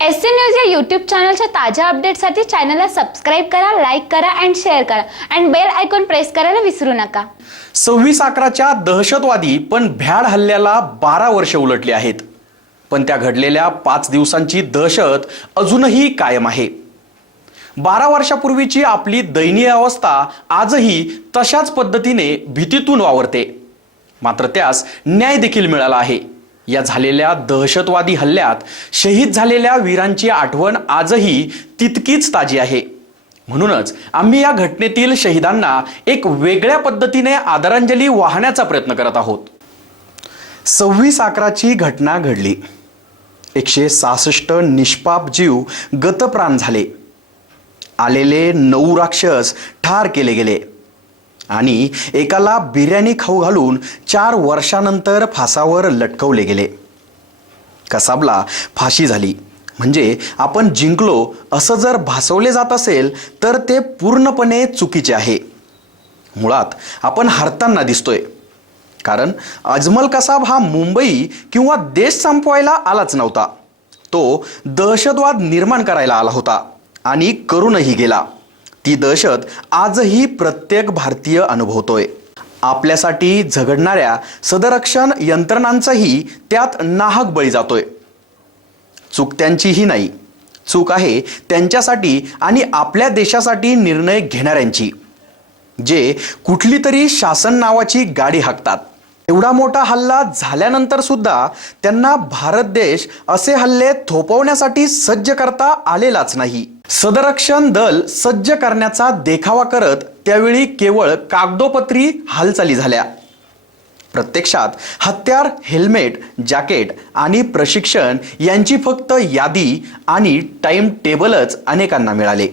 S C news या YouTube चॅनलच्या ताज्या अपडेटसाठी चॅनलला सबस्क्राईब करा लाईक करा अँड शेअर करा. अँड बेल आयकॉन प्रेस करायला विसरू नका. सव्वीस अकराच्या दहशतवादी पण भ्याड हल्ल्याला बारा वर्ष उलटली आहेत. पण त्या घडलेल्या पाच दिवसांची दहशत अजूनही कायम आहे. बारा वर्षापूर्वीची आपली दयनीय अवस्था आजही तशाच पद्धतीने भीतीतून वावरते. मात्र त्यास न्याय देखील मिळाला आहे. या झालेल्या दहशतवादी हल्ल्यात शहीद झालेल्या वीरांची आठवण आजही तितकीच ताजी आहे. म्हणूनच आम्ही या घटनेतील शहीदांना एक वेगळ्या पद्धतीने आदरांजली वाहण्याचा प्रयत्न करत आहोत. सव्वीस अकराची घटना घडली. एकशे सहासष्ट निष्पाप जीव गतप्राण झाले. आलेले नऊ राक्षस ठार केले गेले. आणि एकाला बिर्याणी खाऊ घालून चार वर्षानंतर फासावर लटकवले गेले. कसाबला फाशी झाली. म्हणजे आपण जिंकलो असं जर भासवले जात असेल तर ते पूर्णपणे चुकीचे आहे. मुळात आपण हरताना दिसतोय. कारण अजमल कसाब हा मुंबई किंवा देश संपवायला आलाच नव्हता. तो दहशतवाद निर्माण करायला आला होता आणि करूनही गेला. ती दहशत आजही प्रत्येक भारतीय अनुभवतोय. आपल्यासाठी झगडणाऱ्या सदरक्षण यंत्रणांचाही त्यात नाहक बळी जातोय. चूक त्यांचीही नाही. चूक आहे त्यांच्यासाठी आणि आपल्या देशासाठी निर्णय घेणाऱ्यांची जे कुठली तरी शासन नावाची गाडी हाकतात. एवढा मोठा हल्ला झाल्यानंतर सुद्धा त्यांना भारत देश असे हल्ले थोपवण्यासाठी सज्ज करता आलेलाच नाही. सदरक्षण दल सज्ज करण्याचा देखावा करत त्यावेळी केवळ कागदोपत्री हालचाली झाल्या. प्रत्यक्षात हत्यार हेल्मेट जॅकेट आणि प्रशिक्षण यांची फक्त यादी आणि टाइम टेबलच अनेकांना मिळाले.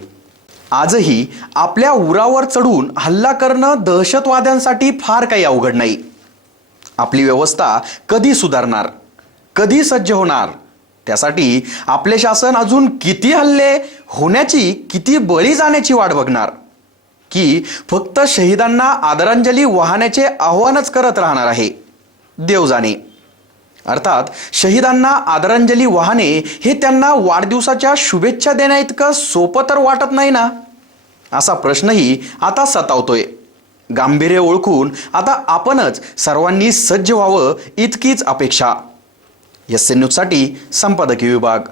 आजही आपल्या उरावर चढून हल्ला करणं दहशतवाद्यांसाठी फार काही अवघड नाही. आपली व्यवस्था कधी सुधारणार? कधी सज्ज होणार? त्यासाठी आपले शासन अजून किती हल्ले होण्याची किती बळी जाण्याची वाट बघणार? की फक्त शहीदांना आदरांजली वाहण्याचे आव्हानच करत राहणार आहे? देव जाणे. अर्थात शहीदांना आदरांजली वाहणे हे त्यांना वाढदिवसाच्या शुभेच्छा देण्या इतकं सोपं तर वाटत नाही ना? असा प्रश्नही आता सतावतोय. गांभीर्य ओळखून आता आपणच सर्वांनी सज्ज व्हावं इतकीच अपेक्षा. एस एन न्यूजसाठी संपादकीय विभाग